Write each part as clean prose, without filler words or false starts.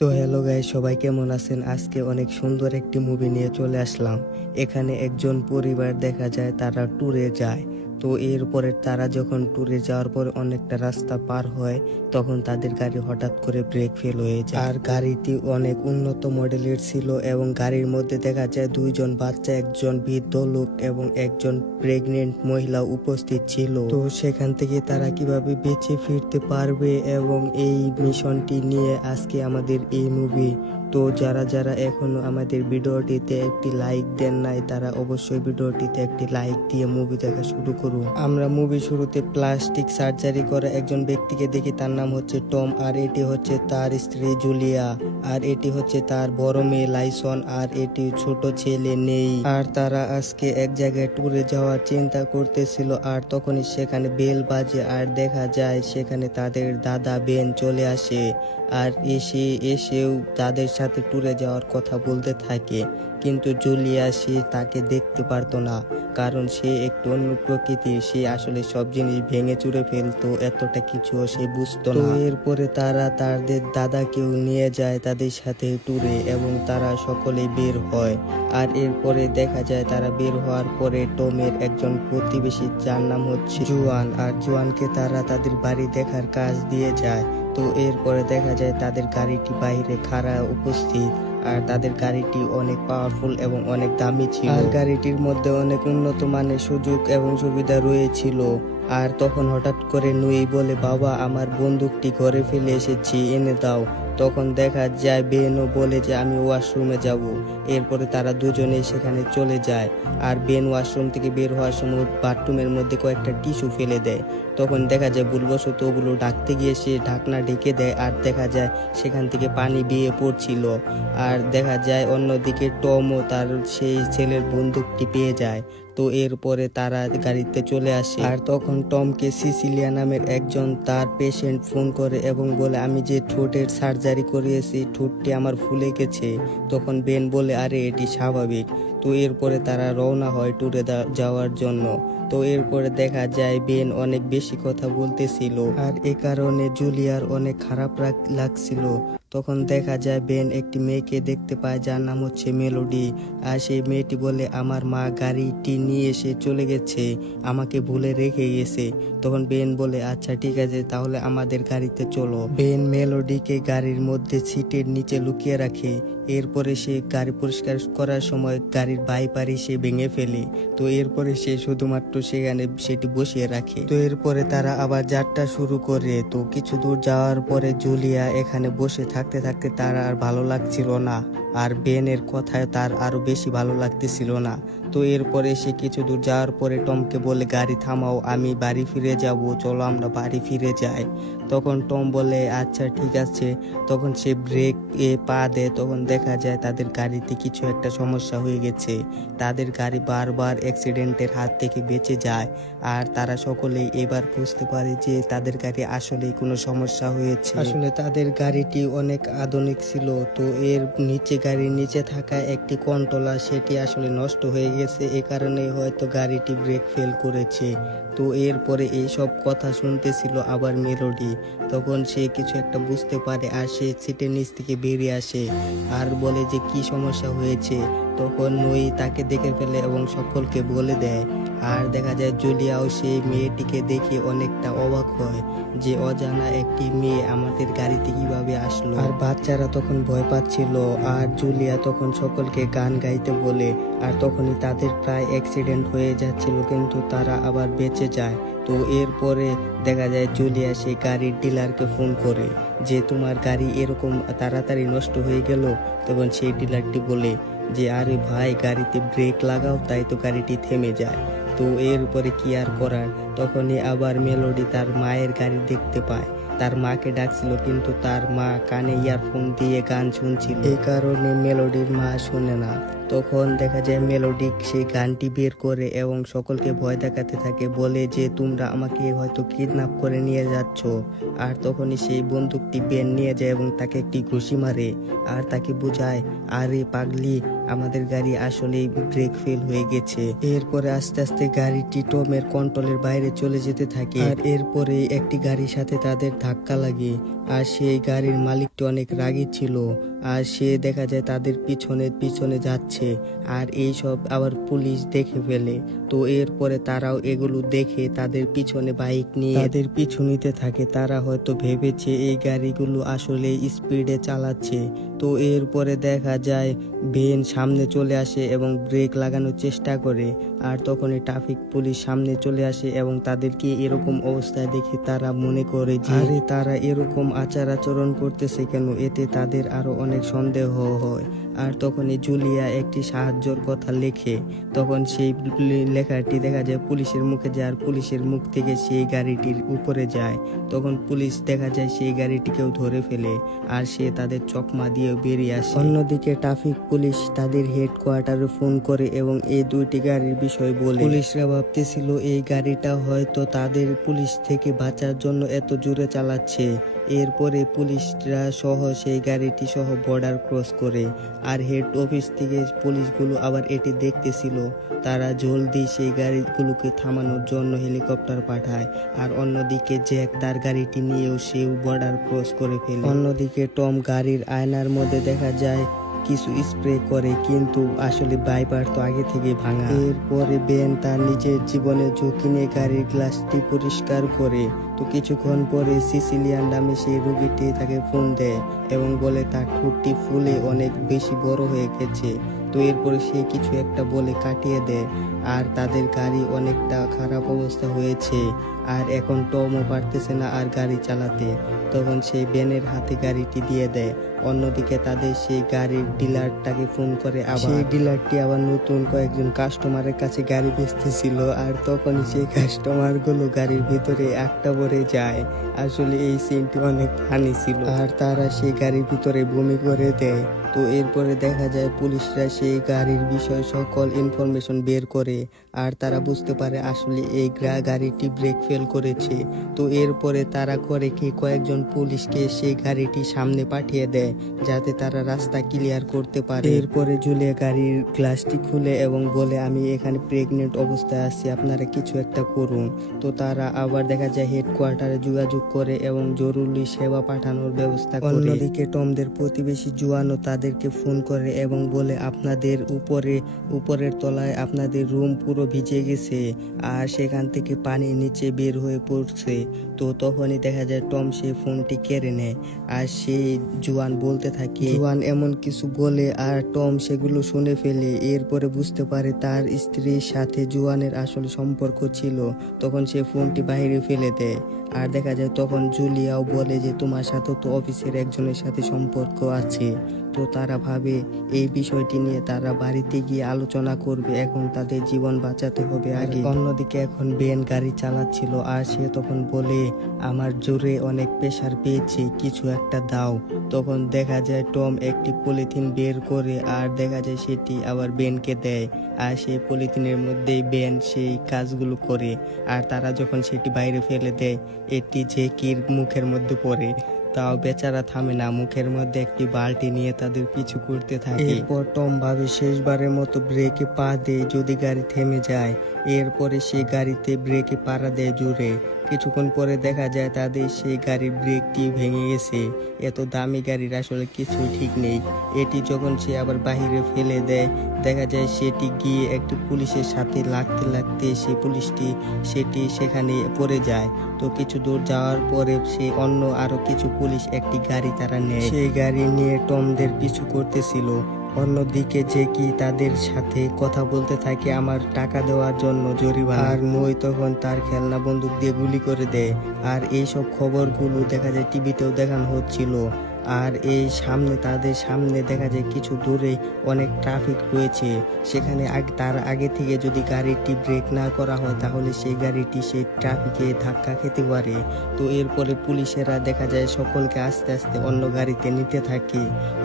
তো hello guys, সবাই কেমন আছেন? আজকে অনেক সুন্দর একটি মুভি নিয়ে চলে আসলাম। এখানে একজন পরিবার দেখা যায় তারা ট্যুরে যায়। তো এরপরে তারা যখন ট্যুরে যাওয়ার পর অনেকটা রাস্তা পার হয়, তখন তাদের গাড়ি হঠাৎ করে ব্রেক ফেল হয়ে যায়। আর গাড়িটি অনেক উন্নত মডেলের ছিল এবং গাড়ির মধ্যে দেখা যায় দুইজন বাচ্চা, একজন বৃদ্ধ লোক এবং একজন প্রেগনেন্ট মহিলা উপস্থিত ছিল। তো সেখান থেকে তারা কিভাবে বেঁচে ফিরতে পারবে এবং এই মিশনটি নিয়ে আজকে আমাদের এই মুভি। তো যারা যারা এখনো আমাদের ভিডিওটিতে একটি লাইক দেন নাই, তারা অবশ্যই ভিডিওটিতে একটি লাইক দিয়ে মুভি দেখা শুরু করুন। আমরা মুভি শুরুতে প্লাস্টিক সার্জারি করা একজন ব্যক্তিকে দেখি, তার নাম হচ্ছে টম, আর এটি হচ্ছে তার স্ত্রী জুলিয়া, আর এটি হচ্ছে তার বড় মেয়ে লাইসন, আর এটি ছোট ছেলে নেই। আর তারা আজকে এক জায়গায় ট্যুরে যাওয়ার চিন্তা করতেছিল, আর তখনই সেখানে বেল বাজে আর দেখা যায় সেখানে তাদের দাদা বেন চলে আসে। আর এসেও তাদের সাথে ট্যুরে যাওয়ার কথা বলতে থাকে, কিন্তু জুলিয়া সে তাকে দেখতে পারতো না, কারণ সে একটু অন্য প্রকৃতির। সে আসলে সব জিনিস ভেঙে চুরে ফেলতো, এতটা কিছু সে বুঝতো না। এরপরে তারা তাদের দাদাকেও নিয়ে যায় তাদের সাথে ট্যুরে এবং তারা সকলে বের হয়। আর এরপরে দেখা যায় তারা বের হওয়ার পরে টমের একজন প্রতিবেশী, যার নাম হচ্ছে জুয়ান, আর জুয়ানকে তারা তাদের বাড়ি দেখার কাজ দিয়ে যায়। তো এরপরে দেখা যায় তাদের গাড়িটি বাইরে খাড়া উপস্থিত, আর তাদের গাড়িটি অনেক পাওয়ারফুল এবং অনেক দামি ছিল। আর গাড়িটির মধ্যে অনেক উন্নত মানের সুযোগ এবং সুবিধা রয়েছিল। আর তখন হঠাৎ করে নুই বলে, বাবা আমার বন্দুকটি ঘরে ফেলে এসেছি, এনে দাও। তখন দেখা যায় বেনও বলে যে আমি ওয়াশরুমে যাব। এরপরে তারা দুজনে সেখানে চলে যায়, আর বেন ওয়াশরুম থেকে বের হওয়ার সময় বাথরুমের মধ্যে কয়েকটা টিস্যু ফেলে দেয়। তখন দেখা যায় ভুলবশত ওগুলো ঢাকতে গিয়ে সে ঢাকনা ঢেকে দেয়, আর দেখা যায় সেখান থেকে পানি বেয়ে পড়ছিল। আর দেখা যায় অন্যদিকে টমও তার সেই ছেলের বন্দুকটি পেয়ে যায়। তো এরপরে তারা গাড়িতে চলে আসে, আর তখন টমকে সিসিলিয়া নামের একজন তার পেশেন্ট ফোন করে এবং বলে, আমি যে ঠোঁটের সার্জারি করিয়েছি, ঠোঁটটি আমার ফুলে গেছে। তখন বেন বলে, আরে এটি স্বাভাবিক। তো এরপরে তারা রওনা হয় ট্যুরে যাওয়ার জন্য। তো এরপরে দেখা যায় বেন অনেক বেশি কথা বলতেছিল, আর এ কারণে জুলিয়ার অনেক খারাপ লাগছিল। তখন দেখা যায় বেন একটি মেয়েকে দেখতে পায়, যার নাম হচ্ছে মেলোডি। আর সেই মেয়েটি বলে, আমার মা গাড়িটি নিয়ে এসে চলে গেছে, আমাকে ভুলে রেখে গেছে। তখন বেন বলে, আচ্ছা ঠিক আছে, তাহলে আমাদের গাড়িতে চলো। বেন মেলোডিকে গাড়ির মধ্যে সিটের নিচে লুকিয়ে রাখে। এরপরে সে গাড়ি পরিষ্কার করার সময় গাড়ির বাইপারি সে ভেঙে ফেলে। তো এরপরে সে শুধুমাত্র সেখানে সেটি বসিয়ে রাখে। তো এরপরে তারা আবার যাত্রা শুরু করে। তো কিছু দূর যাওয়ার পরে জুলিয়া এখানে বসে থাকতে থাকতে তার আর ভালো লাগছিল না, আর বেনের কথায় তার আরো বেশি ভালো লাগতেছিল না। তো এরপরে সে কিছু দূর যাওয়ার পরে টমকে বলে, গাড়ি থামাও, আমি বাড়ি ফিরে যাব, চলো আমরা বাড়ি ফিরে যাই। তখন টম বলে, আচ্ছা ঠিক আছে। তখন সে ব্রেক পা দেয়, তখন দেখা যায় তাদের গাড়িতে কিছু একটা সমস্যা হয়ে গেছে। তাদের গাড়ি বারবার অ্যাক্সিডেন্টের হাত থেকে বেঁচে যায়, আর তারা সকলেই এবার বুঝতে পারে যে তাদের গাড়ি আসলেই কোনো সমস্যা হয়েছে। আসলে তাদের গাড়িটি অনেক আধুনিক ছিল। তো এর নিচে, গাড়ির নিচে থাকা একটি কন্ট্রোলার সেটি আসলে নষ্ট হয়ে গেছে, এ কারণে হয়তো গাড়িটি ব্রেক ফেল করেছে। তো এরপরে এইসব কথা শুনতেছিল আবার মেলোডি। তখন সে কিছু একটা বুঝতে পারে, আর সে সিটের নিচ থেকে বেরিয়ে আসে আর বলে যে কি সমস্যা হয়েছে। তখন নই তাকে দেখে ফেলে এবং সকলকে বলে দেয়। আর দেখা যায় জুলিয়াও সেই মেয়েটিকে দেখে অনেকটা অবাক হয় যে অজানা একটি মেয়ে আমাদের গাড়িতে কিভাবে আসলো। আর বাচ্চারা তখন ভয় পাচ্ছিল, আর জুলিয়া তখন সকলকে গান গাইতে বলে। আর তখনই তাদের প্রায় অ্যাক্সিডেন্ট হয়ে যাচ্ছিল, কিন্তু তারা আবার বেঁচে যায়। তো এরপরে দেখা যায় জুলিয়া সেই গাড়ির ডিলারকে ফোন করে যে তোমার গাড়ি এরকম তাড়াতাড়ি নষ্ট হয়ে গেল। তখন সেই ডিলারটি বলে যে আরে ভাই, গাড়িতে ব্রেক লাগাও, তাই তো গাড়িটি থেমে যায়। তো এর উপরে কি আর করার। তখনই আবার মেলোডি তার মায়ের গাড়ি দেখতে পায়। তার মাকে ডাকছিল, কিন্তু তার মা কানে ইয়ারফোন দিয়ে গান শুনছিল, এই কারণে মেলোডির মা শুনে না। তখন দেখা যায় মেলোডিক সেই গানটি বের করে এবং সকলকে ভয় দেখাতে থাকে, বলে যে তোমরা আমাকে হয়তো কিডন্যাপ করে নিয়ে যাচ্ছ। আর তখনই সেই বন্দুকটি বেন নিয়ে যায় এবং তাকে একটি ঘুষি মারে আর তাকে বোঝায়, আরে পাগলি, আমাদের গাড়ি আসলেই ব্রেক ফেল হয়ে গেছে। এরপরে আস্তে আস্তে গাড়িটি টমের কন্ট্রোলের বাইরে চলে যেতে থাকে আর এরপরে একটি গাড়ির সাথে তাদের ধাক্কা লাগে। আর সেই গাড়ির মালিকটি অনেক রাগী ছিল আর সে দেখা যায় তাদের পিছনে পিছনে যাচ্ছে আর এই সব আবার পুলিশ দেখে ফেলে। তো এরপরে তারাও এগুলো দেখে তাদের পিছনে বাইক নিয়ে তাদের পিছু নিতে থাকে। তারা হয়তো ভেবেছে এই গাড়িগুলো আসলে স্পিডে চালাচ্ছে। তো এরপরে দেখা যায় ভেন সামনে চলে আসে এবং ব্রেক লাগানোর চেষ্টা করে আর তখনই ট্রাফিক পুলিশ সামনে চলে আসে এবং তাদেরকে এরকম অবস্থায় দেখে তারা মনে করে যে আরে তারা এরকম আচার আচরণ করতেছে কেন, এতে তাদের আরো অনেক সন্দেহ হয়। আর তখনই জুলিয়া একটি সাহায্যর কথা লেখে, তখন সেই লেখাটি দেখা যায় পুলিশের মুখে যায় আর পুলিশের মুখ থেকে সেই গাড়িটির উপরে যায়। তখন পুলিশ দেখা যায় সেই গাড়িটিকেও ধরে ফেলে আর সে তাদের চকমা দিয়ে বেরিয়ে আসে। অন্যদিকে ট্রাফিক পুলিশ তাদের হেডকোয়ার্টারে ফোন করে এবং এই দুইটি গাড়ির বিষয় বলে। পুলিশরা ভাবতেছিল এই গাড়িটা হয়তো তাদের পুলিশ থেকে বাঁচার জন্য এত জোরে চালাচ্ছে। এরপরে পুলিশরা সহ সেই গাড়িটি সহ বর্ডার ক্রস করে আর হেড অফিস থেকে পুলিশগুলো আবার এটি দেখতেছিল। তারা জলদি সেই গাড়িগুলোকে থামানোর জন্য হেলিকপ্টার পাঠায় আর অন্যদিকে জ্যাক তার গাড়িটি নিয়েও সেও বর্ডার ক্রস করে ফেলে। অন্যদিকে টম গাড়ির আয়নার মধ্যে দেখা যায় কিছু স্প্রে করে, কিন্তু আসলে বাইপার তো আগে থেকে ভাঙা। এরপরে বেন তার নিজের জীবনের ঝুঁকি নিয়ে গাড়ির গ্লাসটি পরিষ্কার করে। তো কিছুক্ষণ পরে সিসিলিয়ান নামে সেই রোগীটি তাকে ফোন দেয় এবং বলে তার ঠোঁটটি ফুলে অনেক বেশি বড় হয়ে গেছে। তো এরপরে সে কিছু একটা বলে কাটিয়ে দেয় আর তাদের গাড়ি অনেকটা খারাপ অবস্থা হয়েছে আর এখন টমও পারতেছে না আর গাড়ি চালাতে। তখন সেই বেনের হাতে গাড়িটি দিয়ে দেয়। অন্যদিকে তাদের সেই গাড়ির ডিলারটাকে ফোন করে, আবার সেই ডিলারটি আবার নতুন কয়েকজন কাস্টমারের কাছে গাড়ি বেচতেছিল আর তখনই সেই কাস্টমার গুলো গাড়ির ভিতরে একটা ভরে যায়। আসলে এই সিনটি অনেক ফানি ছিল আর তারা সেই গাড়ির ভিতরে বমি করে দেয়। তো এরপরে দেখা যায় পুলিশরা সেই গাড়ির বিষয়ে সকল ইনফরমেশন বের করে আর তারা বুঝতে পারে আসলে এই গাড়িটি ব্রেক ফেল করেছে। তো এরপরে তারা করে কি কয়েকজন পুলিশকে সেই গাড়িটি সামনে পাঠিয়ে দেয় যাতে তারা রাস্তা ক্লিয়ার করতে পারে। এরপরে জুলিয়া গাড়ির গ্লাসটি খুলে এবং বলে, আমি এখানে প্রেগনেন্ট অবস্থায় আছি, আপনারা কিছু একটা করুন। তো তারা আবার দেখা যায় হেডকোয়ার্টারে যোগাযোগ করে এবং জরুরি সেবা পাঠানোর ব্যবস্থা করে। অন্যদিকে টমদের প্রতিবেশী জুয়ানো তাদেরকে ফোন করে এবং বলে, আপনাদের উপরের তলায় আপনাদের রুম পুরো ভিজে গেছে আর সেখান থেকে পানি নিচে বের হয়ে পড়ছে। তো তখনই দেখা যায় টম সেই ফোনটি কেড়ে নেয় আর সেই জুয়ান বলতে থাকে, জুয়ান এমন কিছু বলে আর টম সেগুলো শুনে ফেলে। এরপরে বুঝতে পারে তার স্ত্রীর সাথে জুয়ানের আসলে সম্পর্ক ছিল। তখন সে ফোনটি বাইরে ফেলে দেয় আর দেখা যায় তখন জুলিয়াও বলে যে তোমার সাথে তো অফিসের একজনের সাথে সম্পর্ক আছে। তো তারা ভাবে এই বিষয়টি নিয়ে তারা বাড়িতে গিয়ে আলোচনা করবে, এখন তাদের জীবন বাঁচাতে হবে আগে। অন্যদিকে এখন বেন গাড়ি চালাচ্ছিল আর সে তখন বলে, আমার জোরে অনেক প্রেসার পেয়েছে, কিছু একটা দাও। তখন দেখা যায় টম একটি পলিথিন বের করে আর দেখা যায় সেটি আবার বেনকে দেয় আর সেই পলিথিনের মধ্যেই বেন সেই কাজগুলো করে। আর তারা যখন সেটি বাইরে ফেলে দেয় এটি জেকির মুখের মধ্যে পড়ে, তাও বেচারা থামে না, মুখের মধ্যে একটি বালতি নিয়ে তাদের পিছু করতে থাকে। এরপর টম ভাবে শেষবারের মতো ব্রেকে পা দেয় যদি গাড়ি থেমে যায়। এরপরে সে গাড়িতে ব্রেকে পাড়া দেয় জোরে। কিছুক্ষণ পরে দেখা যায় তাদের সেই গাড়ির ব্রেকটি ভেঙে গেছে। এত দামি গাড়ির আসলে কিছুই ঠিক নেই। এটি যখন সে আবার বাহিরে ফেলে দেয় দেখা যায় সেটি গিয়ে একটি পুলিশের সাথে লাগতে লাগতে সেই পুলিশটি সেটি সেখানে পড়ে যায়। তো কিছু দূর যাওয়ার পরে সে অন্য আরো কিছু পুলিশ একটি গাড়ি তারা নেয়, সেই গাড়ি নিয়ে টমদের পিছু করতেছিল। অন্যদিকে জেকি তাদের সাথে কথা বলতে থাকে আমার টাকা দেওয়ার জন্য জরিমানা, আর মই তখন তার খেলনা বন্দুক দিয়ে গুলি করে দেয়। আর এইসব খবরগুলো দেখা যায় টিভিতেও দেখানো হচ্ছিল। আর এই সামনে তাদের সামনে দেখা যায় কিছু দূরে অনেক ট্রাফিক রয়েছে। সেখানে তার আগে থেকে যদি গাড়িটি ব্রেক না করা হয় তাহলে সেই গাড়িটি সেই ট্রাফিকে ধাক্কা খেতে পারে। তো এরপরে পুলিশেরা দেখা যায় সকলকে আস্তে আস্তে অন্য গাড়িতে নিতে থাকে।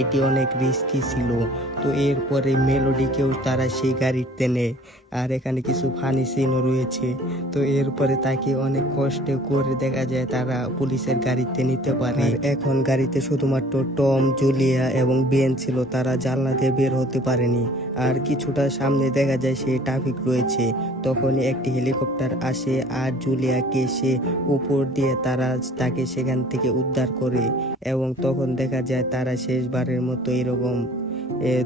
এটি অনেক রিস্কি ছিল। তো এরপরে মেলোডিকেও তারা সেই গাড়িতে নেয়। আর এখানে কিছু ফানি সিনও রয়েছে। তো এরপরে তাকে অনেক কষ্ট করে দেখা যায় তারা পুলিশের গাড়িতে নিতে পারে। আর এখন গাড়িতে শুধুমাত্র টম, জুলিয়া এবং বেন ছিল, তারা জানলা দিয়ে বের হতে পারেনি। আর কিছুটা সামনে দেখা যায় সেই ট্রাফিক রয়েছে। তখনই একটি হেলিকপ্টার আসে আর জুলিয়াকে সে উপর দিয়ে তাকে সেখান থেকে উদ্ধার করে এবং তখন দেখা যায় তারা শেষবারের মতো এরকম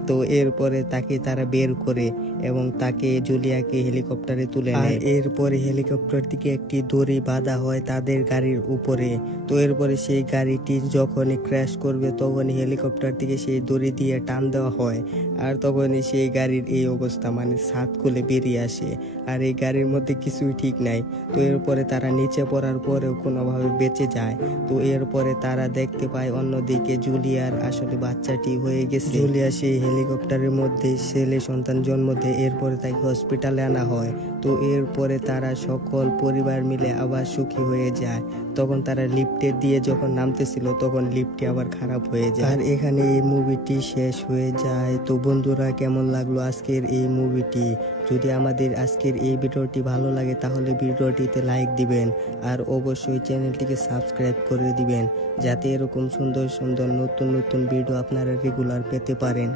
তো এরপরে তাকে তারা বের করে এবং তাকে জুলিয়াকে হেলিকপ্টারে তুলে নেয়। এরপরে হেলিকপ্টার থেকে একটি দড়ি বাঁধা হয় তাদের গাড়ির উপরে। তো এরপরে সেই গাড়িটি যখনই ক্র্যাশ করবে তখনই হেলিকপ্টার থেকে সেই দড়ি দিয়ে টান দেওয়া হয়। আর তখনই সেই গাড়ির এই অবস্থা, মানে ছাদ খুলে বেরিয়ে আসে। আর এই গাড়ির মধ্যে কিছুই ঠিক নাই। তো এরপরে তারা নিচে পড়ার পরেও কোনোভাবে বেঁচে যায়। তো এরপরে তারা দেখতে পায় অন্যদিকে জুলিয়ার আসলে বাচ্চাটি হয়ে গেছে। জুলিয়া সেই হেলিকপ্টারের মধ্যে ছেলে সন্তান জন্ম দেয়। এরপরে তাকে হসপিটালে আনা হয়। তো এরপরে তারা সকল পরিবার মিলে আবার সুখী হয়ে যায়। তখন তারা লিফটে দিয়ে যখন নামতেছিল তখন লিফটটি আবার খারাপ হয়ে যায়। আর এখানে এই মুভিটি শেষ হয়ে যায়। তো বন্ধুরা, কেমন লাগলো আজকের এই মুভিটি? যদি আমাদের আজকের এই ভিডিওটি ভালো লাগে তাহলে ভিডিওটিতে লাইক দিবেন আর অবশ্যই চ্যানেলটিকে সাবস্ক্রাইব করে দিবেন, যাতে এরকম সুন্দর সুন্দর নতুন নতুন ভিডিও আপনারা রেগুলার পেতে পারেন।